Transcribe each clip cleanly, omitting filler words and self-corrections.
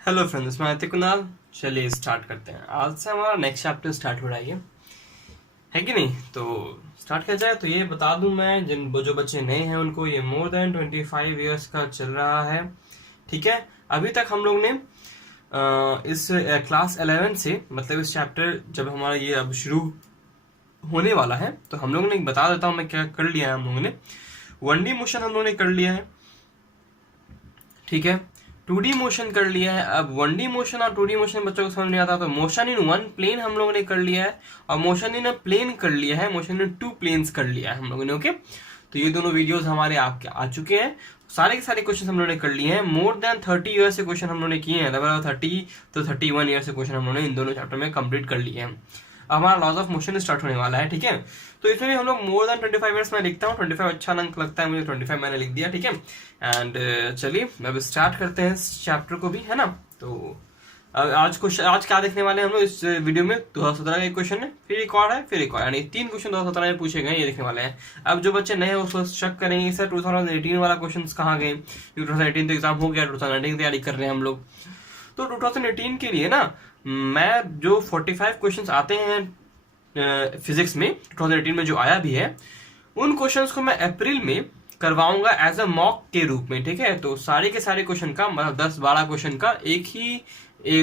Hello friends, मैं आदित्य कुनाल। चलिए start करते हैं। आज से हमारा नेक्स्ट चैप्टर स्टार्ट हो रहा है कि नहीं? तो स्टार्ट किया जाए। तो ये बता दूं मैं, जो बच्चे नए हैं उनको, ये मोर देन 25 ईयर्स का चल रहा है। ठीक है, अभी तक हम लोग ने इस क्लास 11 से, मतलब इस चैप्टर जब हमारा ये अब शुरू होने वाला है, तो हम लोगों ने, बता देता हूँ मैं क्या कर लिया है। हम लोगों ने 1D मोशन हम लोगों ने कर लिया है, ठीक है। 2D मोशन कर लिया है। अब 1D मोशन और 2D मोशन बच्चों को समझ नहीं आता, तो मोशन इन वन प्लेन हम लोगों ने कर लिया है, और मोशन इन अ प्लेन कर लिया है, मोशन इन टू प्लेन्स कर लिया है हम लोगों ने। ओके, तो ये दोनों वीडियोस हमारे आपके आ चुके हैं। सारे के सारे क्वेश्चन हम लोगों ने कर लिए हैं। मोर देन 30 ईयर से क्वेश्चन हम लोगों ने किए हैं, लगभग 30 तो 31 ईयर से क्वेश्चन हम लोगों ने इन दोनों चैप्टर में कंप्लीट कर लिए हैं। हमारा लॉज ऑफ मोशन स्टार्ट होने वाला है, ठीक है। तो इसमें भी हम लोग मोर देन 25 ईयर्स में लिखता हूँ। 25 अच्छा अंक लगता है मुझे, 25 मैंने लिख दिया, ठीक है। एंड चलिए अब स्टार्ट करते हैं इस चैप्टर को भी, है ना। तो आज क्या देखने वाले हैं हम लोग इस वीडियो में? 2017 का एक क्वेश्चन है, फिर एक और है, फिर एक और, यानी 3 क्वेश्चन 2017 में पूछे गए, ये देखने वाले हैं। अब जो बच्चे नए हैं उसको शक करेंगे, सर 2018 वाला क्वेश्चन कहाँ गए? 2018 तो एग्जाम हो गया, 2019 की तैयारी कर रहे हैं हम लोग। तो 2018 के लिए ना, मैं जो 45 क्वेश्चंस आते हैं फिजिक्स में 2018 में जो आया भी है, उन क्वेश्चंस को मैं अप्रैल में करवाऊंगा एज अ मॉक के रूप में, ठीक है। तो सारे के सारे क्वेश्चन का, मतलब 10-12 क्वेश्चन का एक ही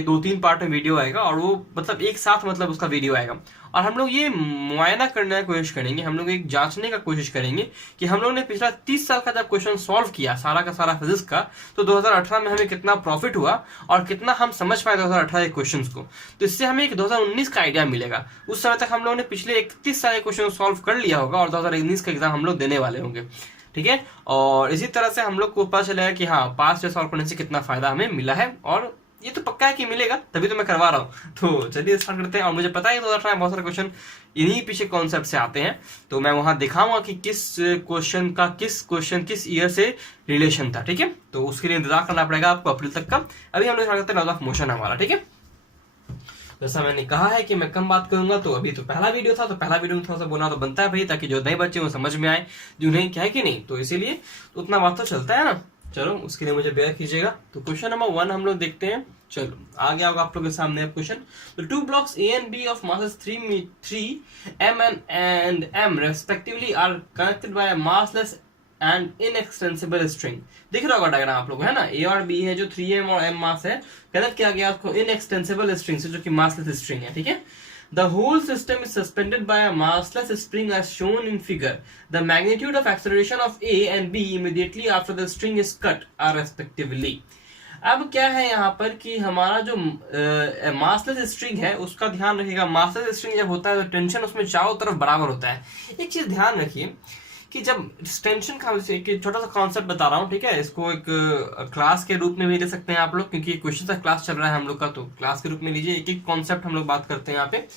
2-3 पार्ट में वीडियो आएगा, और वो मतलब एक साथ, मतलब उसका वीडियो आएगा। और हम लोग ये मुआयना करने की कोशिश करेंगे, हम लोग एक जांचने का कोशिश करेंगे कि हम लोग ने पिछला 30 साल का जब क्वेश्चन सॉल्व किया सारा का सारा फिजिक्स का, तो 2018 में हमें कितना प्रॉफिट हुआ और कितना हम समझ पाए 2018 के क्वेश्चन को। तो इससे हमें एक 2019 का आइडिया मिलेगा। उस समय तक हम लोगों ने पिछले 31 साल के क्वेश्चन सॉल्व कर लिया होगा, और 2019 का एग्जाम हम लोग देने वाले होंगे, ठीक है। और इसी तरह से हम लोग को पता चलेगा कि हाँ, पास या सॉल्व करने से कितना फायदा हमें मिला है, और ये तो पक्का है कि मिलेगा, तभी तो मैं करवा रहा हूँ। तो चलिए स्टार्ट करते हैं। और मुझे पता है 2018 में बहुत सारे क्वेश्चन इन्हीं पीछे कॉन्सेप्ट से आते हैं, तो मैं वहां दिखाऊंगा कि किस क्वेश्चन किस ईयर से रिलेशन था, ठीक है। तो उसके लिए इंतजार करना पड़ेगा आपको अप्रैल तक का। अभी हम लोग स्टार्ट करते हैं लॉज ऑफ मोशन हमारा, ठीक है। जैसा मैंने कहा है कि मैं कम बात करूंगा, तो अभी तो पहला वीडियो था, तो पहला वीडियो में थोड़ा सा बोलना तो बनता है भाई, ताकि जो नए बच्चे वो समझ में आए, जो नहीं क्या है कि नहीं, तो इसीलिए उतना बात तो चलता है ना। चलो, उसके लिए मुझे बेयर कीजिएगा। तो क्वेश्चन नंबर 1 हम लोग देखते हैं। चलो आ गया होगा आप लोग के सामने क्वेश्चन। तो 2 blocks A and B of masses 3 m and m respectively are connected by a massless and inextensible string। दिख रहा होगा डायग्राम आप लोग, है ना। A और B है जो 3m और m मास है, कनेक्ट किया गया उसको inextensible string से, जो कि massless string है, ठीक है। The whole system is suspended by a massless spring as shown in figure. The magnitude of acceleration of A and B immediately after the string is cut are respectively। अब क्या है यहाँ पर कि हमारा जो मासलेस स्ट्रिंग है उसका ध्यान रखिएगा। मासलेस स्ट्रिंग जब होता है तो टेंशन उसमें चारों तरफ बराबर होता है। एक चीज ध्यान रखिए कि जब टेंशन का, एक छोटा सा कॉन्सेप्ट बता रहा हूँ, ठीक है। इसको एक क्लास के रूप में भी ले सकते हैं आप लोग, क्योंकि क्वेश्चन का क्लास चल रहा है हम लोग का, तो क्लास के रूप में लीजिए। एक एक कॉन्सेप्ट हम लोग बात करते हैं यहाँ पे।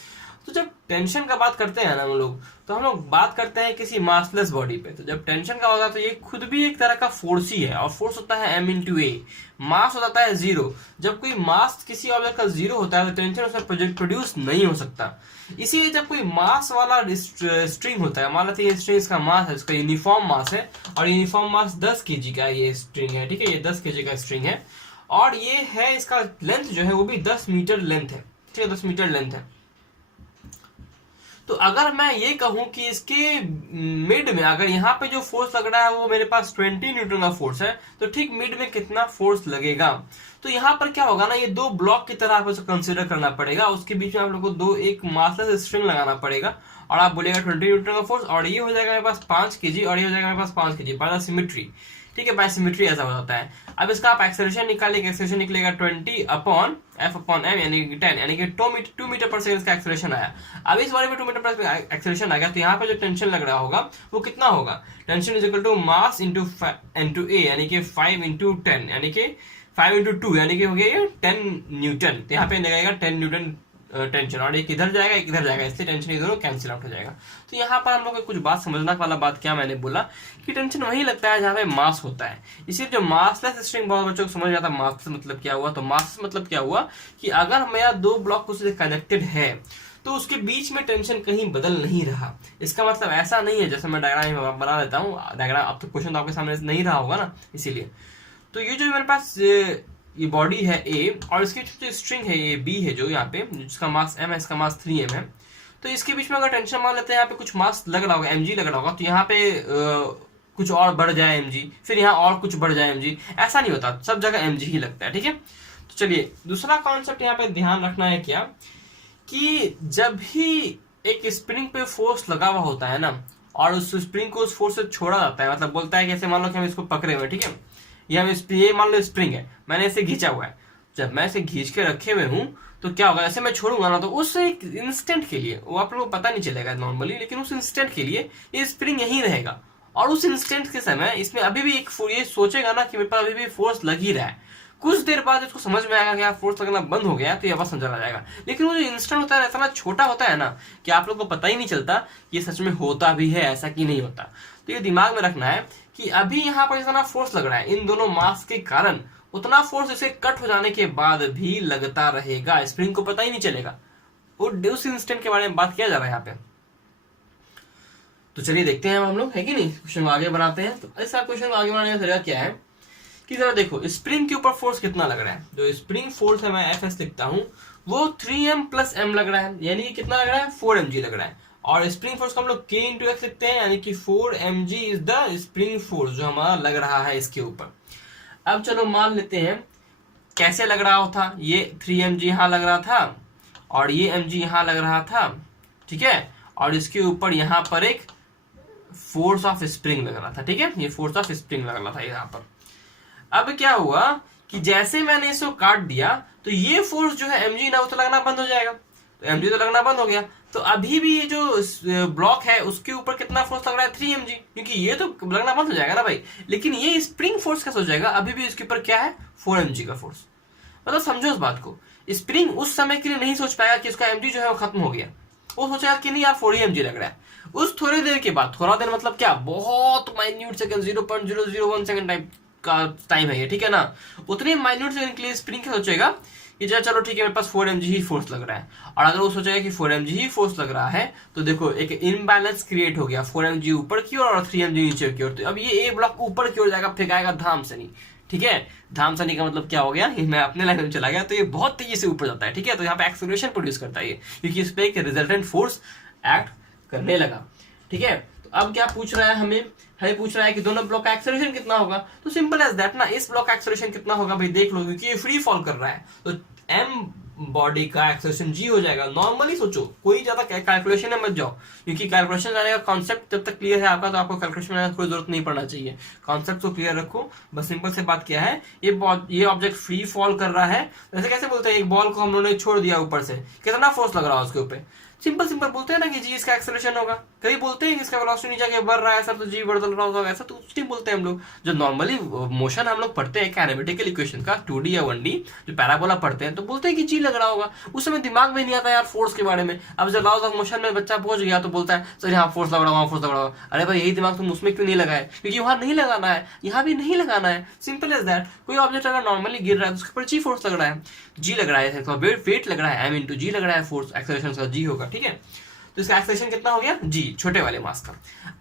तो जब टेंशन का बात करते हैं ना हम लोग, तो हम लोग बात करते हैं किसी मासलेस बॉडी पे। तो जब टेंशन का होता है तो ये खुद भी एक तरह का फोर्स ही है, और फोर्स होता है m इंटू ए, मास हो जाता है 0। जब कोई मास किसी ऑब्जेक्ट का 0 होता है तो टेंशन उसमें प्रोड्यूस नहीं हो सकता। इसीलिए जब कोई मास वाला स्ट्रिंग होता है, मान लेते हैं ये स्ट्रिंग, इसका मास है, इसका यूनिफॉर्म मास है, और यूनिफॉर्म मास 10 kg का ये स्ट्रिंग है, ठीक है। ये 10 kg का स्ट्रिंग है, और ये है, इसका लेंथ जो है वो भी 10 मीटर लेंथ है, ठीक है, 10 मीटर लेंथ है। तो अगर मैं ये कहूं कि इसके मिड में, अगर यहाँ पे जो फोर्स लग रहा है वो मेरे पास 20 न्यूटन का फोर्स है, तो ठीक मिड में कितना फोर्स लगेगा? तो यहाँ पर क्या होगा ना, ये 2 ब्लॉक की तरह आपको कंसीडर करना पड़ेगा। उसके बीच में आप लोग को एक मासलेस स्ट्रिंग लगाना पड़ेगा, और आप बोलेगा 20 न्यूटन का फोर्स, और ये हो जाएगा मेरे पास 5 kg, और ये हो जाएगा मेरे पास 5 kg बाय सिमेट्री, ठीक है। बाय सिमेट्री ऐसा हो जाता है। अब इसका आप एक्सेलरेशन निकालेंगे, एक्सेलरेशन निकलेगा 20 अपॉन F अपॉन m, यानी कि 10, यानी कि 2 मीटर पर सेकंड का एक्सेलरेशन आया। अब इस बारे में 2 मीटर पर एक्सेलरेशन आ गया, तो यहाँ पे जो टेंशन लग रहा होगा वो कितना होगा? Tension is equal to mass into a, यानी कि 5 इंटू 10, यानी कि 5 इंटू 2, यानी कि हो गया ये 10 न्यूटन। तो यहाँ पे लगेगा 10 न्यूटन टेंशन, और एक इधर जाएगा एक इधर जाएगा, इसलिए टेंशन दोनों कैंसिल आउट हो जाएगा। तो यहाँ पर हम लोग को कुछ बात समझना वाला बात क्या मैंने बोला कि टेंशन वही लगता है जहाँ पे मास होता है। इसीलिए जो मासलेस स्ट्रिंग बहुत बच्चों को समझ आता है मास मतलब क्या हुआ। तो मास मतलब क्या हुआ कि अगर मेरा 2 ब्लॉक उससे कनेक्टेड है तो उसके बीच में टेंशन कहीं बदल नहीं रहा। इसका मतलब ऐसा नहीं है, जैसे मैं डायग्राम बना देता हूँ, डायग्राम अब तो क्वेश्चन तो आपके सामने नहीं रहा होगा ना, इसीलिए। तो ये जो मेरे पास ये बॉडी है ए और इसकी जो स्ट्रिंग है ये बी है, जो यहाँ पे जिसका मास m है, इसका मास 3m है। तो इसके बीच में अगर टेंशन मान लेते हैं यहाँ पे कुछ मास लग रहा होगा, mg लग रहा होगा, तो यहाँ पे कुछ और बढ़ जाए mg, फिर यहाँ और कुछ बढ़ जाए mg, ऐसा नहीं होता, सब जगह mg ही लगता है। ठीक है, तो चलिए दूसरा कॉन्सेप्ट यहाँ पे ध्यान रखना है क्या, कि जब भी एक स्प्रिंग पे फोर्स लगा हुआ होता है ना, और उस स्प्रिंग को उस फोर्स से छोड़ा जाता है, मतलब बोलता है कि ऐसे मान लो कि हम इसको पकड़े हुए, ठीक है, ये मान लो स्प्रिंग है, मैंने इसे खींचा हुआ है, जब मैं इसे खींच के रखे हुए हूं तो क्या होगा, ऐसे मैं छोड़ूंगा ना, तो उस एक इंस्टेंट के लिए, वो आप लोगों को पता नहीं चलेगा नॉर्मली, लेकिन उस इंस्टेंट के लिए ये स्प्रिंग यहीं रहेगा, और उस इंस्टेंट के समय इसमें अभी भी एक ये सोचेगा ना कि मेरे पास अभी भी फोर्स लग ही रहा है। कुछ देर बाद इसको समझ में आएगा कि यार फोर्स लगना बंद हो गया, तो ये आवाज समझ आ जाएगा। लेकिन वो जो इंस्टेंट होता है इतना छोटा होता है ना कि आप लोग को पता ही नहीं चलता ये सच में होता भी है ऐसा कि नहीं होता। तो ये दिमाग में रखना है कि अभी यहाँ पर जितना फोर्स लग रहा है इन दोनों मास के कारण, उतना फोर्स इसे कट हो जाने के बाद भी लगता रहेगा, स्प्रिंग को पता ही नहीं चलेगा। उस इंस्टेंट के बारे में बात किया जा रहा है यहाँ पे। तो चलिए देखते हैं हम लोग, है कि नहीं, क्वेश्चन को आगे बढ़ाते हैं। तो ऐसा क्वेश्चन को आगे बढ़ाने का तरीका क्या है कि जरा देखो स्प्रिंग के ऊपर फोर्स कितना लग रहा है। जो स्प्रिंग फोर्स है, मैं Fs लिखता हूं, वो 3m + m लग रहा है, यानी कि कितना लग रहा है, 4mg लग रहा है। और स्प्रिंग फोर्स को हम लोग k × x लिखते हैं, यानी कि 4mg is the spring force जो हमारा लग रहा है इसके ऊपर। अब चलो मान लेते हैं कैसे लग रहा था, ये 3mg यहाँ लग रहा था और ये mg यहाँ लग रहा था, ठीक है, और इसके ऊपर यहाँ पर एक फोर्स ऑफ स्प्रिंग लग रहा था, ठीक है, ये फोर्स ऑफ स्प्रिंग लग रहा था यहाँ पर। अब क्या हुआ कि जैसे मैंने इसको काट दिया तो ये फोर्स जो है mg ना, वो तो लगना बंद हो जाएगा, तो mg तो लगना बंद हो गया। तो अभी भी ये जो ब्लॉक है उसके ऊपर कितना फोर्स लग रहा है, 3mg, क्योंकि ये तो लगना बंद हो जाएगा ना भाई। लेकिन ये स्प्रिंग फोर्स कैसे हो जाएगा, अभी भी इसके ऊपर क्या है, 4mg का फोर्स। मतलब समझो इस बात को, स्प्रिंग उस समय के लिए नहीं सोच पाएगा कि उसका mg जो है वो खत्म हो गया, वो सोचेगा कि नहीं यार 4mg लग रहा है। उस थोड़ी देर के बाद, थोड़ा देर मतलब क्या, बहुत माइन्यूट सेकंड, 0.001 सेकंड टाइप का टाइम है ये, ठीक है ना, उतने माइन्यूट सेकंड के लिए स्प्रिंग क्या सोचेगा कि चलो ठीक है मेरे पास 4mg ही फोर्स लग रहा है। और अगर वो सोचेगा कि 4mg ही फोर्स लग रहा है तो देखो एक इनबैलेंस क्रिएट हो गया, 4mg ऊपर की ओर और 3mg नीचे की ओर। तो अब ये ए ब्लॉक ऊपर की ओर जाएगा, फेंकाएगा धाम से नहीं, ठीक है, धाम से नहीं का मतलब क्या हो गया, मैं अपने लाइन में चला गया, तो ये बहुत तेजी से ऊपर जाता है, ठीक है। तो यहाँ पे एक्सेलरेशन प्रोड्यूस करता है ये, क्योंकि इस पे एक रिजल्टेंट फोर्स एक्ट करने लगा, ठीक है। तो अब क्या पूछ रहा है हमें पूछ रहा है कि दोनों ब्लॉक का एक्सेलरेशन कितना होगा। तो सिंपल एज दैट ना, इस ब्लॉक का एक्सेलरेशन कितना होगा भाई देख लो, क्योंकि ये फ्री फॉल कर रहा है, तो m बॉडी का एक्सेलरेशन g हो जाएगा। नॉर्मली सोचो, कोई ज्यादा कैलकुलेशन में मत जाओ, क्योंकि कैलकुलेशन जाने का कॉन्सेप्ट जब तक क्लियर है आपका, तो आपको कैलकुलेशन में कोई जरूरत नहीं पड़ना चाहिए। कॉन्सेप्ट को क्लियर रखो, बस सिंपल से बात क्या है, ये ऑब्जेक्ट फ्री फॉल कर रहा है। वैसे कैसे बोलते हैं, एक बॉल को हम लोगों ने छोड़ दिया ऊपर से, कितना फोर्स लग रहा है उसके ऊपर, सिंपल बोलते हैं ना कि जी इसका एक्सेलरेशन होगा। कभी बोलते हैं कि इसका वेलोसिटी नीचे जाके बढ़ रहा है सर, तो जी बदल रहा होगा, ऐसा तो कुछ नहीं बोलते हम लोग। जो नॉर्मली मोशन हम लोग पढ़ते हैं काइनेमेटिकल इक्वेशन का 2D या 1D, जो पैराबोला पढ़ते हैं, तो बोलते हैं कि जी लग रहा होगा। उस समय दिमाग में नहीं आता यार फोर्स के बारे में। अब जब लॉज ऑफ मोशन में बच्चा पहुंच गया तो बोलता है सर यहाँ फोर्स लग रहा होगा, फोर्स लग रहा होगा। अरे भाई यही दिमाग तुम उसमें क्यों नहीं लगाए, क्योंकि वहां नहीं लगाना है, यहाँ भी नहीं लगाना है, सिंपल एज दैट। कोई ऑब्जेक्ट अगर नॉर्मली गिर रहा है तो उसके ऊपर जी फोर्स लग रहा है, जी लग रहा है, वेट लग रहा है, m × g लग रहा है, फोर्स एक्सेलरेशन का जी होगा, ठीक है। तो इसका एक्सेलरेशन कितना हो गया, जी, छोटे वाले मास का।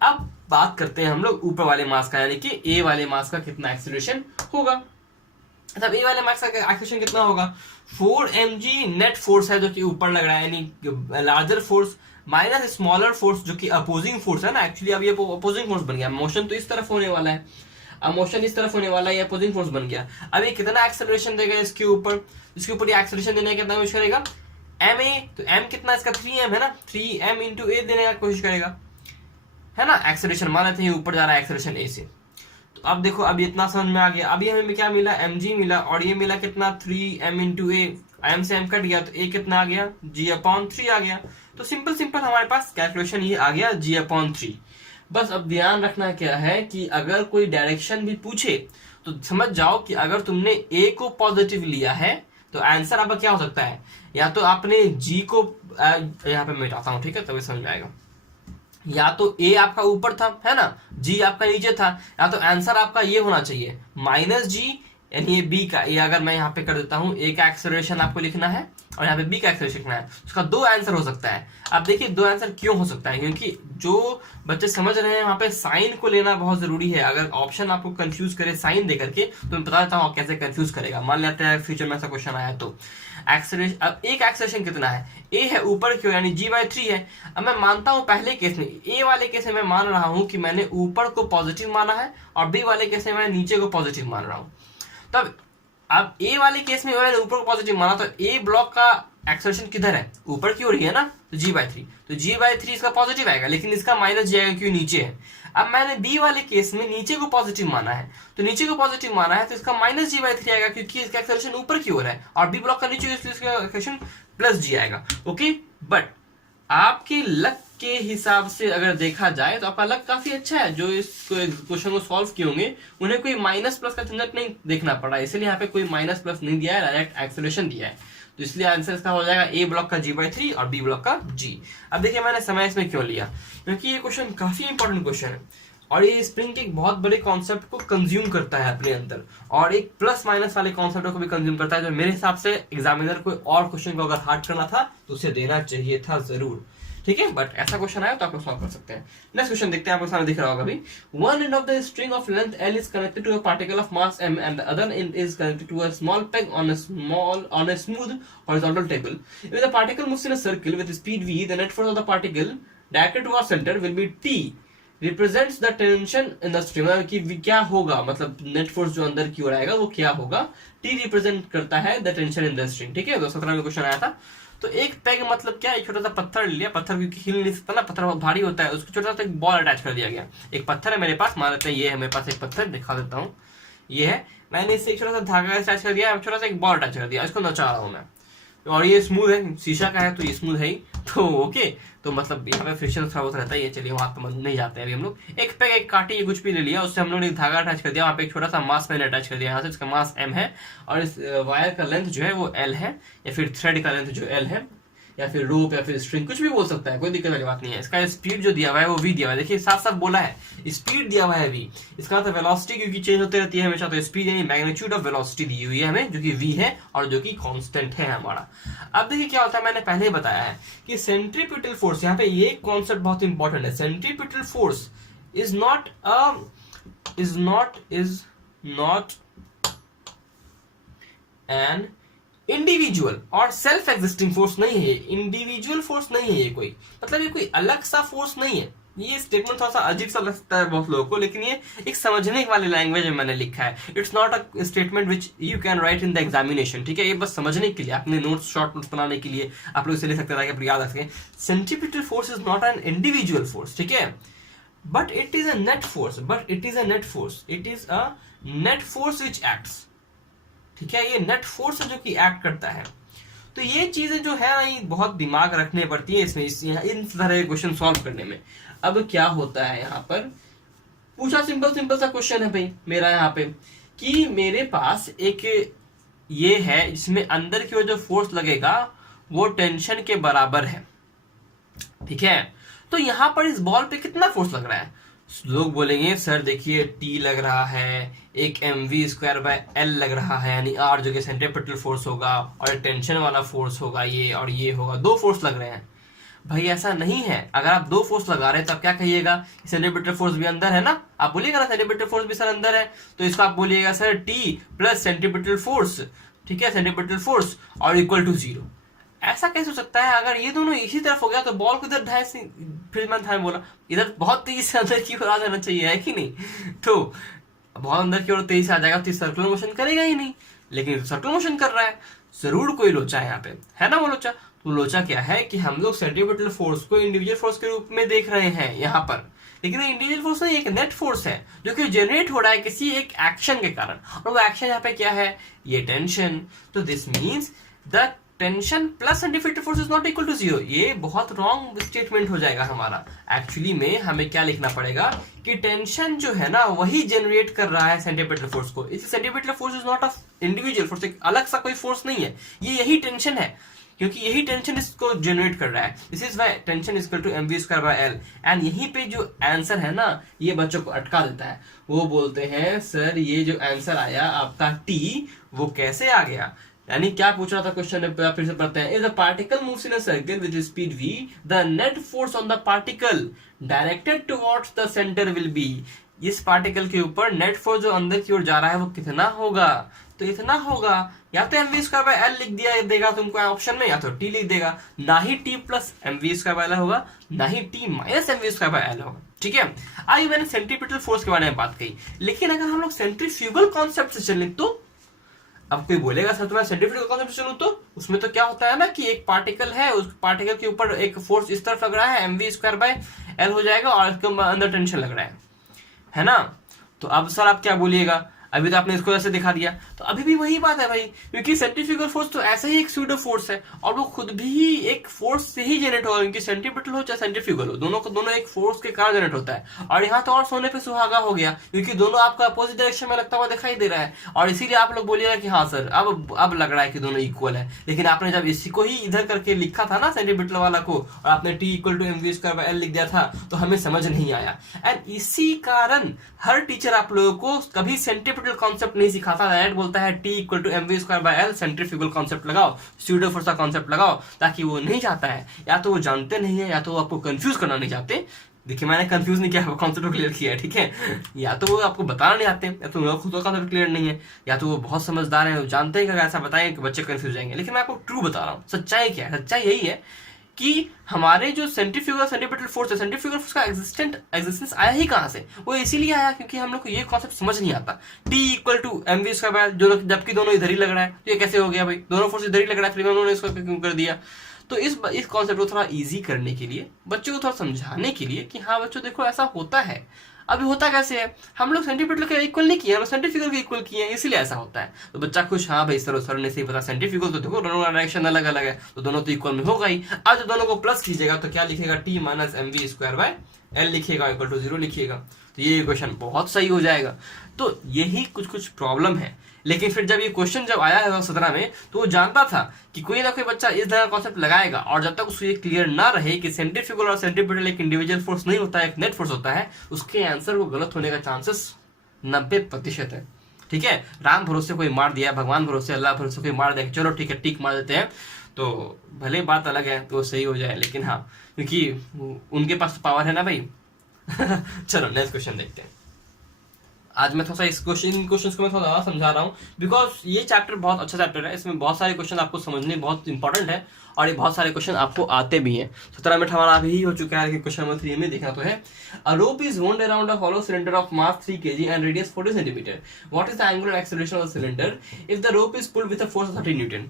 अब बात करते हैं हम लोग ऊपर वाले मास का, यानी कि ए वाले मास का कितना एक्सेलरेशन होगा। मतलब ए वाले मास का एक्सेलरेशन कितना होगा, 4mg नेट फोर्स है जो कि ऊपर लग रहा है, यानी larger force minus smaller force जो कि अपोजिंग फोर्स है ना। एक्चुअली अब ये अपोजिंग फोर्स बन गया, मोशन तो इस तरफ होने वाला है, अब मोशन इस तरफ होने वाला है, ये अपोजिंग फोर्स बन गया। अब ये कितना एक्सेलरेशन देगा इसके ऊपर, ये एक्सेलरेशन देने का कितना कोशिश करेगा, ma, तो m कितना इसका 3m है ना, 3m × a देने का कोशिश करेगा, है ना। एक्सेलरेशन मान लेते हैं ऊपर जा रहा है एक्सेलरेशन a से। तो अब देखो, अब इतना समझ में आ गया। अभी हमें क्या मिला, mg मिला, और ये मिला कितना 3m × a, m से m कट गया तो a कितना आ गया, g/3 आ गया। तो सिंपल हमारे पास कैलकुलेशन ये आ गया g/3। बस अब ध्यान रखना क्या है कि अगर कोई डायरेक्शन भी पूछे तो समझ जाओ कि अगर तुमने a को पॉजिटिव लिया है तो आंसर आपका क्या हो सकता है, या तो आपने g को यहाँ पे मिटाता हूँ, ठीक है, तभी समझ में आएगा। या तो a आपका ऊपर था, है ना, g आपका नीचे था, या तो आंसर आपका ये होना चाहिए -g यानी ये बी का, ये अगर मैं यहाँ पे कर देता हूँ ए का एक्सेलरेशन आपको लिखना है और यहाँ पे बी का एक्सेलरेशन लिखना है, उसका दो आंसर हो सकता है। अब देखिए दो आंसर क्यों हो सकता है, क्योंकि जो बच्चे समझ रहे हैं वहां पे साइन को लेना बहुत जरूरी है। अगर ऑप्शन आपको कंफ्यूज करे साइन दे करके तो मैं बता देता हूँ कैसे कंफ्यूज करेगा। मान लेते हैं फ्यूचर में ऐसा क्वेश्चन आया तो एक्सेलरेशन, अब ए का एक्सेलरेशन कितना है, ए है ऊपर की ओर यानी g/3 है। अब मैं मानता हूं पहले केस में, ए वाले केस में मैं मान रहा हूं कि मैंने ऊपर को पॉजिटिव माना है और बी वाले केस में मैं नीचे को पॉजिटिव मान रहा हूं। तब अब ए वाले केस में मैंने ऊपर को पॉजिटिव माना तो ए ब्लॉक का एक्सेलरेशन किधर है, ऊपर की ओर ही है ना, तो g/3, तो g/3 इसका पॉजिटिव आएगा, लेकिन इसका माइनस जाएगा क्यों, नीचे है। अब मैंने बी वाले केस में नीचे को पॉजिटिव माना है, तो नीचे को पॉजिटिव माना है तो इसका माइनस g/3 आएगा क्योंकि इसका एक्सेलरेशन ऊपर की ओर है और बी ब्लॉक का नीचे, इसका एक्सेलरेशन प्लस g आएगा। ओके, बट आपके लक के हिसाब से अगर देखा जाए तो आपका लक काफी अच्छा है। जो इस क्वेश्चन को सॉल्व किए होंगे उन्हें कोई माइनस प्लस का झंझट नहीं देखना पड़ा, इसलिए यहाँ पे कोई माइनस प्लस नहीं दिया है, डायरेक्ट एक्सेलरेशन दिया है। तो इसलिए आंसर इसका हो जाएगा ए ब्लॉक का g/3 और बी ब्लॉक का g। अब देखिए मैंने समय इसमें क्यों लिया, क्योंकि ये क्वेश्चन काफी इंपॉर्टेंट क्वेश्चन है और ये स्प्रिंग के एक बहुत बड़े कॉन्सेप्ट को कंज्यूम करता है अपने अंदर और एक प्लस माइनस वाले कॉन्सेप्ट को भी कंज्यूम करता है, जो मेरे हिसाब से एग्जामिनर कोई और क्वेश्चन को अगर हार्ड करना था तो उसे देना चाहिए था जरूर। ठीक है, बट ऐसा क्वेश्चन आया तो आप लोग सॉल्व कर सकते हैं। नेक्स्ट क्वेश्चन देखते हैं, आपको सामने दिख रहा होगा अभी। One end of the string of length L is connected to a particle of mass m and the other end is connected to a small peg on a smooth horizontal table. If the particle moves in a circle with speed v, the net force of the particle directed towards center will be T represents the tension in the string। कि क्या होगा, मतलब net force जो अंदर की ओर आएगा वो क्या होगा, T रिप्रेजेंट करता है the tension in the string. ठीक है, 2017 में क्वेश्चन आया था। तो एक पैग मतलब क्या, एक छोटा सा पत्थर लिया, पत्थर क्योंकि हिल नहीं सकता ना, पत्थर बहुत भारी होता है, उसको छोटा सा एक बॉल अटैच कर दिया गया। एक पत्थर है मेरे पास, मान लेते हैं ये है मेरे पास एक पत्थर, दिखा देता हूँ, ये है, मैंने इससे एक छोटा सा धागा अटैच कर दिया, छोटा सा एक बॉल अटैच कर दिया, इसको नचा रहा हूँ मैं, और ये स्मूथ है, शीशा का है तो ये स्मूथ है ही, तो ओके, तो मतलब यहाँ पे फ्रिक्शन थोड़ा बहुत रहता है। ये चलिए वहां पे नहीं जाते हैं अभी हम लोग। एक पैग एक काटी, ये कुछ भी ले लिया, उससे हम लोग ने एक धागा अटैच कर दिया, वहाँ पे एक छोटा सा मास मैंने अटैच कर दिया यहाँ से, इसका मास m है और इस वायर का लेंथ जो है वो l है, या फिर थ्रेड का लेंथ जो l है, या फिर रोप या फिर स्ट्रिंग, कुछ भी बोल सकता है, कोई दिक्कत वाली बात नहीं है। इसका स्पीड जो दिया हुआ है वो v दिया हुआ है, देखिए साफ साफ बोला है, स्पीड दिया हुआ है v, इसका मतलब वेलोसिटी क्योंकि चेंज होते रहती है हमेशा, तो स्पीड यानी मैग्नीट्यूड ऑफ वेलोसिटी दी हुई है हमें, जो कि v है और जो कि कांस्टेंट है हमारा। अब देखिए क्या होता है, मैंने पहले ही बताया है कि सेंट्रीपिटल फोर्स, यहाँ पे ये कॉन्सेप्ट बहुत इंपॉर्टेंट है। Centripetal force is not an individual और सेल्फ एग्जिस्टिंग फोर्स नहीं है, इंडिविजुअल फोर्स नहीं है ये कोई, मतलब ये कोई अलग सा फोर्स नहीं है। ये स्टेटमेंट थोड़ा सा अजीब सा लगता है बहुत लोगों को, लेकिन ये एक समझने वाली लैंग्वेज में मैंने लिखा है। It's not a statement which you can write in the examination. ठीक है, ये बस समझने के लिए, अपने नोट्स शॉर्ट नोट्स बनाने के लिए आप लोग इसे लिख सकते हैं, आप याद रख सकें। Centripetal force is not an individual force, ठीक है, but it is a net force, it is a net force which acts. ठीक है, ये नेट फोर्स है जो कि एक्ट करता है। तो ये चीजें जो है ना, बहुत दिमाग रखने पड़ती है इसमें, इन तरह के क्वेश्चन सॉल्व करने में। अब क्या होता है, यहाँ पर पूछा सिंपल सा क्वेश्चन है भाई मेरा यहाँ पे, कि मेरे पास एक ये है जिसमें अंदर की ओर जो फोर्स लगेगा वो टेंशन के बराबर है। ठीक है, तो यहाँ पर इस बॉल पे कितना फोर्स लग रहा है, लोग बोलेंगे सर देखिए T लग रहा है, एक mv²/L लग रहा है, यानी R जो कि सेंट्रीपिटल फोर्स होगा और टेंशन वाला फोर्स होगा ये, और ये होगा, दो फोर्स लग रहे हैं। भाई ऐसा नहीं है, अगर आप दो फोर्स लगा रहे हैं तो आप क्या कहिएगा, सेंट्रीपिटल फोर्स भी अंदर है ना, आप बोलिएगा ना सेंट्रीपिटल फोर्स भी सर अंदर है, तो इसको आप बोलिएगा sir T plus centripetal force, ठीक है, सेंट्रीपिटल फोर्स और इक्वल टू 0। ऐसा कैसे हो सकता है, अगर ये दोनों इसी तरफ हो गया तो बॉल को इधर ढाई से, फिर मैं बोला इधर बहुत तेजी से अंदर की ओर आ जाना चाहिए, है कि नहीं, तो बहुत अंदर की ओर तेजी से आ जाएगा तो सर्कुलर मोशन करेगा ही नहीं, लेकिन सर्कुलर मोशन कर रहा है, जरूर कोई लोचा है यहाँ पे, है ना वो लोचा। तो लोचा क्या है कि हम लोग सेंट्रीपिटल फोर्स को इंडिविजुअल फोर्स के रूप में देख रहे हैं यहाँ पर, लेकिन इंडिविजुअल फोर्स नहीं, एक नेट फोर्स है जो कि जनरेट हो रहा है किसी एक एक्शन के कारण, और वो एक्शन यहाँ पे क्या है, ये टेंशन। तो this means the tension plus centripetal force is not equal to 0। ये बहुत रॉन्ग स्टेटमेंट हो जाएगा हमारा। एक्चुअली में हमें क्या लिखना पड़ेगा कि टेंशन जो है ना वही जनरेट कर रहा है सेंट्रीपिटल फोर्स को। इसलिए centripetal force is not a individual force, एक अलग सा कोई फोर्स नहीं है, ये यही टेंशन है। क्योंकि यही टेंशन इसको जनरेट कर रहा है। This is why tension is equal to mv²/L। And यहीं पे जो आंसर है ना, ये बच्चों को अटका देता है। वो बोलते हैं सर ये जो आंसर आया आपका टी, वो कैसे आ गया? यानी क्या पूछ रहा था क्वेश्चन में, फिर से पढ़ते हैं। If the particle moves in a circle with speed v, the net force on the particle directed towards the centre will be. इस पार्टिकल के ऊपर नेट फोर्स जो अंदर की ओर जा रहा है वो कितना होगा? तो इतना होगा। या तो mv²/L लिख दिया देगा तुमको ऑप्शन में, या तो t लिख देगा। ना ही t प्लस mv²/L होगा, ना ही t माइनस mv²/L होगा। ठीक है, आइए मैंने सेंट्रीपिटल फोर्स के बारे में बात कही, लेकिन अगर हम लोग सेंट्रीफ्यूगल कॉन्सेप्ट से चलें तो अब कोई बोलेगा सर तुम्हारा सेंट्रीफ्यूगल कॉन्सेप्ट से चलूं तो उसमें तो क्या होता है ना कि एक पार्टिकल है, उस पार्टिकल के ऊपर एक फोर्स इस तरफ लग रहा है, mv²/L हो जाएगा, और इसके अंदर टेंशन लग रहा है ना। तो अब सर आप क्या बोलिएगा, अभी तो आपने इसको ऐसे दिखा दिया, तो अभी भी वही बात है भाई, क्योंकि सेंट्रीफ्यूगल फोर्स तो ऐसे ही एक स्यूडो फोर्स है, और वो खुद भी एक फोर्स से ही जनरेट होगा, क्योंकि सेंट्रीपिटल हो चाहे सेंट्रीफ्यूगल हो, दोनों एक फोर्स के कारण जनरेट होता है। और यहाँ तो और सोने पे सुहागा हो गया, क्योंकि दोनों आपका अपोजिट डायरेक्शन में लगता हुआ दिखाई दे रहा है, और इसीलिए आप लोग बोलिएगा कि हाँ सर अब लग रहा है कि दोनों इक्वल है। लेकिन आपने जब इसी को ही इधर करके लिखा था ना सेंट्रीपिटल वाला को, और आपने t = mv²/L लिख दिया था, तो हमें समझ नहीं आया। एंड इसी कारण हर टीचर आप लोगों को कभी सेंट्रीपिटल कॉन्सेप्ट नहीं सिखाता, डायरेक्ट बोलता है t = mv²/L, सेंट्रीफ्यूगल कॉन्सेप्ट लगाओ, स्यूडो फोर्स का कॉन्सेप्ट लगाओ, ताकि वो नहीं चाहता है, या तो वो जानते नहीं है, या तो वो आपको कंफ्यूज करना नहीं चाहते। देखिए मैंने कंफ्यूज नहीं किया, कॉन्सेप्ट क्लियर किया है, ठीक है। या तो वो आपको बताना नहीं आते, या तो खुद का कॉन्सेप्ट क्लियर नहीं है, या तो वो बहुत समझदार है, वो जानते हैं कि अगर ऐसा बताएंगे कि बच्चे कंफ्यूज जाएंगे। लेकिन मैं आपको ट्रू बता रहा हूँ, सच्चाई क्या है, सच्चाई यही है कि हमारे जो सेंट्रीफ्यूगल सेंट्रीपिटल फोर्स है, सेंट्रीफ्यूगल फोर्स का एग्जिस्टेंस आया ही कहां से? वो इसीलिए आया क्योंकि हम लोग को ये कॉन्सेप्ट समझ नहीं आता। t = mv²/L, जो जबकि दोनों इधर ही लग रहा है, तो ये कैसे हो गया भाई? दोनों फोर्स इधर ही लग रहा है, फिर उन्होंने इसको क्यों कर दिया? तो इस कॉन्सेप्ट को थोड़ा इजी करने के लिए, बच्चों को थोड़ा समझाने के लिए कि हाँ बच्चों देखो ऐसा होता है। अभी होता कैसे है, हम लोग सेंट्रीपिटल के इक्वल नहीं किए, हम सेंट्रीफ्यूगल के इक्वल किए हैं, इसीलिए ऐसा होता है। तो बच्चा खुश, हाँ भाई सर ने सही पता, सेंट्रीफ्यूगल तो देखो दोनों डायरेक्शन अलग अलग है, तो दोनों तो इक्वल में होगा ही। अब जब दोनों को प्लस कीजिएगा तो क्या लिखेगा, t - mv²/L लिखिएगा, = 0 लिखिएगा, तो ये इक्वेशन बहुत सही हो जाएगा। तो यही कुछ प्रॉब्लम है। लेकिन फिर जब ये क्वेश्चन जब आया है 2017 में, तो वो जानता था कि कोई ना कोई बच्चा इस तरह का कॉन्सेप्ट लगाएगा, और जब तक उसको ये क्लियर ना रहे कि सेंट्रीफ्यूगल और सेंट्रीपिटल एक इंडिविजुअल फोर्स नहीं होता है, एक नेट फोर्स होता है, उसके आंसर को गलत होने का चांसेस 90% है। ठीक है, राम भरोसे कोई मार दिया, भगवान भरोसे, अल्लाह भरोसे कोई मार दिया, चलो ठीक है टिक मार देते हैं, तो भले बात अलग है, तो सही हो जाए। लेकिन हाँ, क्योंकि उनके पास तो पावर है ना भाई। चलो नेक्स्ट क्वेश्चन देखते हैं। आज मैं थोड़ा सा इन क्वेश्चंस को मैं थोड़ा ज्यादा समझा रहा हूँ, बिकॉज ये चैप्टर बहुत अच्छा चैप्टर है, इसमें बहुत सारे क्वेश्चन आपको समझने बहुत इंपॉर्टेंट है, और ये बहुत सारे क्वेश्चन आपको आते भी हैं। 17 मिनट हमारा अभी हो चुका है, लेकिन क्वेश्चन नंबर 3 में देखना तो है। A rope is wound around a hollow cylinder of mass 3 kg and radius 40 cm. What is the angular acceleration of the cylinder if the rope is pulled with a force of 30 Newton?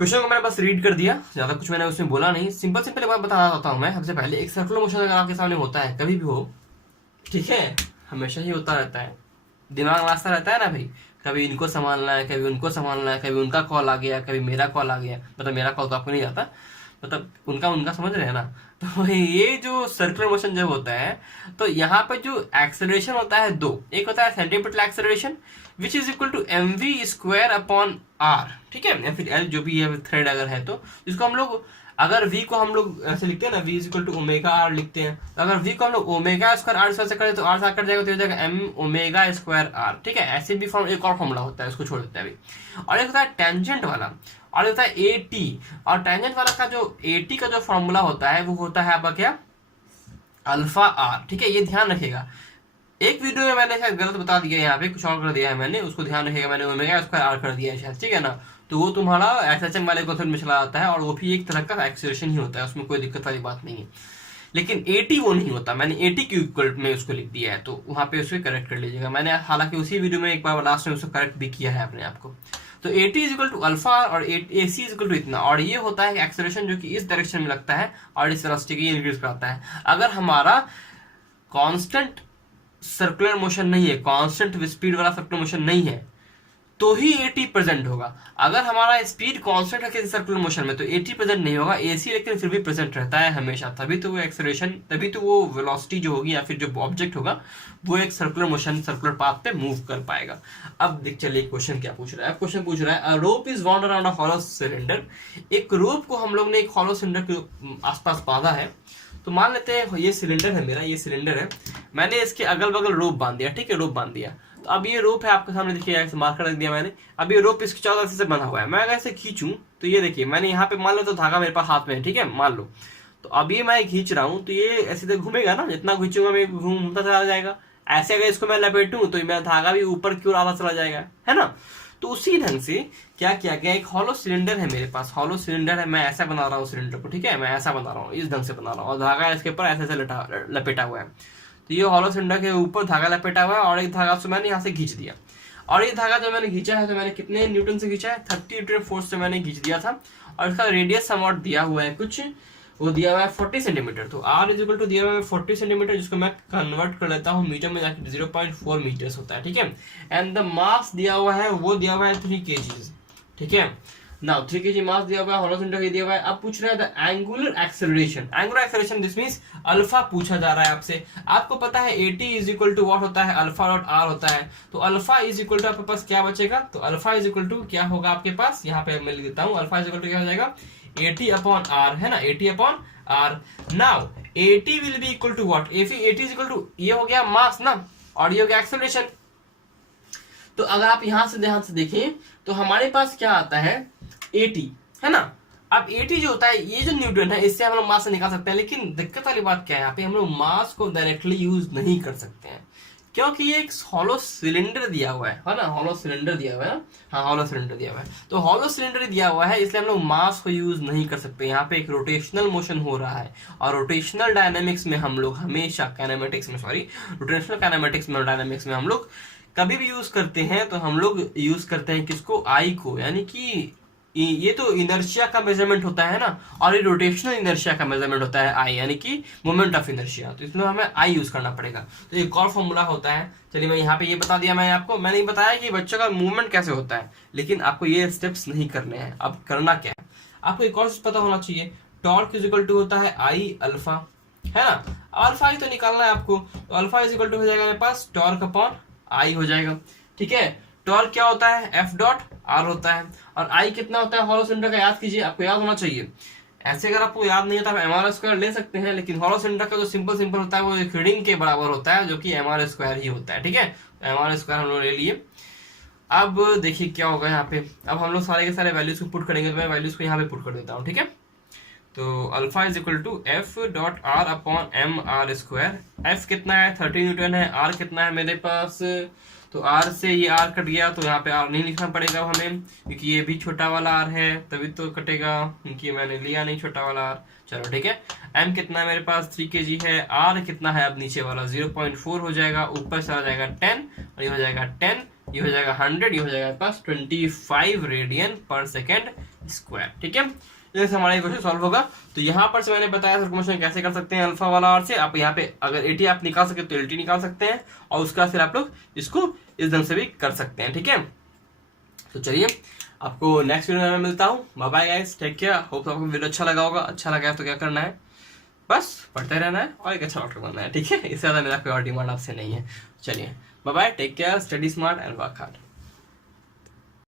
Question को मैंने बस read कर दिया, ज्यादा कुछ मैंने उसमें बोला नहीं। सिंपल बात बता देता हूँ मैं। सबसे पहले एक सर्कुलर मोशन अगर आपके सामने होता है, कभी भी हो, ठीक है, हमेशा ही होता रहता है, दिमाग नाचता रहता है ना भाई, कभी इनको संभालना है, कभी उनको संभालना है, कभी उनका कॉल आ गया, कभी मेरा कॉल आ गया, मतलब मेरा कॉल तो आपको नहीं आता, मतलब उनका समझ रहे हैं ना। तो ये जो सर्कुलर मोशन जब होता है, तो यहाँ पे जो एक्सेलरेशन होता है दो, एक होता है centripetal acceleration which is equal to mv²/r, ठीक है, या फिर l जो भी है थ्रेड अगर है, तो इसको हम लोग अगर v को हम लोग ऐसे लिखते हैं ना, v = ω/r लिखते हैं, तो अगर v को हम लोग ω²r से करें तो r से कट जाएगा, तो हो जाएगा mω²r, ठीक है। ऐसे भी फॉर्म एक और फॉर्मूला होता है, उसको छोड़ देते हैं अभी। और एक होता है टेंजेंट वाला, और एक होता है at, और टेंजेंट वाला का जो at का जो फॉर्मूला होता है वो होता है आपका क्या, α/r, ठीक है। ये ध्यान रखिएगा, एक वीडियो में मैंने शायद गलत बता दिया, यहाँ पे कुछ और कर दिया है मैंने, उसको ध्यान रखिएगा, मैंने ω² कर दिया है शायद, ठीक है ना। तो वो तुम्हारा SHM वाले कॉन्सेप्ट में चला जाता है, और वो भी एक तरह का एक्सेलरेशन ही होता है, उसमें कोई दिक्कत वाली बात नहीं है। लेकिन AT वो नहीं होता, मैंने AT के इक्वल में उसको लिख दिया है, तो वहां पे उसको करेक्ट कर लीजिएगा। मैंने हालांकि उसी वीडियो में एक बार लास्ट में उसको करेक्ट भी किया है अपने आप को। तो AT = α और AC = इतना, और ये होता है एक्सेलरेशन जो कि इस डायरेक्शन में लगता है और इस वेलोसिटी की इंक्रीज कराता है। अगर हमारा कांस्टेंट सर्कुलर मोशन नहीं है, कांस्टेंट स्पीड वाला सर्कुलर मोशन नहीं है, तो ही 80 प्रेजेंट होगा। अगर हमारा स्पीड कांस्टेंट है किसी सर्कुलर मोशन में तो 80 प्रेजेंट नहीं होगा, एसी लेकिन फिर भी प्रेजेंट रहता है हमेशा, तभी तो वो एक्सेलरेशन, तभी तो वो वेलोसिटी जो होगी या फिर जो ऑब्जेक्ट होगा वो एक सर्कुलर मोशन, सर्कुलर पाथ पे मूव कर पाएगा। अब देख चलिए क्वेश्चन क्या पूछ रहा है। क्वेश्चन पूछ रहा है, a rope is wound around a hollow cylinder. एक रोप को हम लोग ने एक हॉलो सिलेंडर के आसपास बांधा है। तो मान लेते हैं ये सिलेंडर है मेरा, ये सिलेंडर है, मैंने इसके अगल बगल रोप बांध दिया, ठीक है, रोप बांध दिया। तो अब ये रोप है आपके सामने, देखिए मार्कर रख दिया मैंने। अब ये रोप इसके चारों तरफ से बंधा हुआ है, मैं अगर ऐसे खींचूं तो ये देखिए मैंने यहाँ पे मान लो तो धागा मेरे पास हाथ में है, ठीक है, मान लो। तो अब ये मैं खींच रहा हूँ तो ये ऐसे तो घूमेगा ना, जितना खींचूंगा मैं घूमता चला जाएगा। ऐसे अगर इसको मैं लपेटूं तो मेरा धागा भी ऊपर की ओर आधा चला जाएगा, है ना। तो उसी ढंग से क्या किया गया, एक हॉलो सिलेंडर है मेरे पास, हॉलो सिलेंडर है, मैं ऐसा बना रहा हूँ सिलेंडर को, ठीक है, मैं ऐसा बना रहा हूँ, इस ढंग से बना रहा हूँ, और धागा इसके ऊपर ऐसे लपेटा हुआ है। तो ये हॉलो सिलेंडर के ऊपर धागा लपेटा हुआ है और एक धागा से मैंने यहाँ से खींच दिया। और ये धागा जो मैंने खींचा है तो मैंने कितने न्यूटन से खींचा है, 30 न्यूटन फोर्स से मैंने खींच दिया था। और इसका रेडियस समवॉट दिया हुआ है कुछ, वो दिया हुआ है 40 सेंटीमीटर। तो आर इज इक्वल टू दिया हुआ है 40 सेंटीमीटर, जिसको मैं कन्वर्ट कर लेता हूँ मीटर में जाकर 0.4 मीटर्स होता है, ठीक है। एंड द मास दिया हुआ है, वो दिया हुआ है 3 kg, ठीक है। नाउ 3 kg मास दिया हुआ है, हॉलो सिलेंडर का दिया हुआ है। अब पूछ रहा है the angular acceleration, angular acceleration this means alpha पूछा जा रहा है आपसे। आपको पता है 80 इज इक्वल टू व्हाट होता है, अल्फा डॉट आर होता है। तो अल्फा इज इक्वल टू आपके पास क्या बचेगा, तो अल्फा इज इक्वल टू क्या होगा आपके पास, यहाँ पे मैं लिख देता हूँ, अल्फा इज इक्वल टू क्या हो जाएगा 80 अपॉन आर, है ना, 80 upon R. Now 80 will be equal to what, 80 is equal to, ये हो गया मास ना, और ये हो गया एक्सेलरेशन। तो अगर आप यहां से ध्यान से देखें तो हमारे पास क्या आता है 80, है ना। अब 80 जो होता है, ये जो न्यूटन है, इससे हम लोग मास से निकाल सकते हैं। लेकिन दिक्कत वाली बात क्या है, यहाँ पे हम लोग मास को डायरेक्टली यूज नहीं कर सकते हैं, क्योंकि ये एक हॉलो सिलेंडर दिया हुआ है ना, हॉलो सिलेंडर दिया हुआ है, हाँ हॉलो सिलेंडर दिया हुआ है। तो हॉलो सिलेंडर दिया हुआ है, इसलिए हम लोग मास को यूज नहीं कर सकते। यहाँ पे एक रोटेशनल मोशन हो रहा है, और रोटेशनल डायनामिक्स में हम लोग हमेशा रोटेशनल काइनेमेटिक्स में, डायनामिक्स में हम लोग कभी भी यूज करते हैं तो हम लोग यूज करते हैं किसको, आई को, यानी कि ये तो इनर्शिया का मेजरमेंट होता है ना, और ये रोटेशनल इनर्शिया का मेजरमेंट होता है आई, यानी कि मोमेंट ऑफ इनर्शिया। तो इसमें हमें आई यूज करना पड़ेगा। तो एक और फॉर्मूला होता है, चलिए मैं यहाँ पे ये बता दिया मैंने आपको, मैंने बताया कि बच्चों का मूवमेंट कैसे होता है, लेकिन आपको ये स्टेप्स नहीं करने हैं। अब करना क्या है, आपको एक और पता होना चाहिए, टॉर्क इज इक्वल टू होता है आई अल्फा, है ना। अल्फा ही तो निकालना है आपको, तो अल्फा इज इक्वल टू हो जाएगा मेरे पास टॉर्क अपॉन आई हो जाएगा, ठीक है। टॉर्क क्या होता है, एफ डॉट आर होता है, और आई कितना होता है हॉलो सिलेंडर का, याद कीजिए, आपको याद होना चाहिए। ऐसे अगर आपको याद नहीं होता आप एमआर स्क्वायर ले सकते हैं, लेकिन हॉलो सिलेंडर का जो सिंपल होता है वो एक रीडिंग के बराबर होता है, जो कि एमआर स्क्वायर ही होता है, ठीक है। एमआर स्क्वायर हम लोग ले लिए। अब देखिए क्या होगा यहाँ पे, अब हम लोग सारे के सारे वैल्यूज को पुट करेंगे, तो मैं वैल्यूज को यहाँ पे पुट कर देता हूँ, ठीक है। तो alpha is equal to F dot R upon M R square. F कितना है 30 न्यूटन है, आर कितना है मेरे पास, तो आर से ये आर कट गया, तो यहाँ पे आर नहीं लिखना पड़ेगा हमें, क्योंकि ये भी छोटा वाला आर है, तभी तो कटेगा, क्योंकि मैंने लिया नहीं छोटा वाला आर। चलो ठीक है, एम कितना है मेरे पास 3 kg है, आर कितना है अब नीचे वाला 0.4 हो जाएगा, ऊपर से आ जाएगा 10, और ये हो जाएगा 10, ये हो जाएगा 100, ये हो जाएगा मेरे पास 25 रेडियन पर सेकेंड स्क्वायर, ठीक है। जैसे हमारा ये क्वेश्चन सॉल्व होगा। तो यहाँ पर से मैंने बताया सर्कुलेशन कैसे कर सकते हैं अल्फा वाला आर से। आप यहाँ पे अगर 80 आप निकाल सके तो 80 निकाल सकते हैं, और उसका फिर आप लोग इसको इस ढंग से भी कर सकते हैं, ठीक है। तो चलिए आपको नेक्स्ट वीडियो में मिलता हूँ, bye bye guys, take care. Hope आपको वीडियो अच्छा लगा होगा। अच्छा लगा है तो क्या करना है, बस पढ़ते रहना है और एक अच्छा डॉक्टर बनना है, ठीक है। इससे ज्यादा मेरा कोई और डिमांड आपसे नहीं है। चलिए bye bye, take care, study smart and work hard.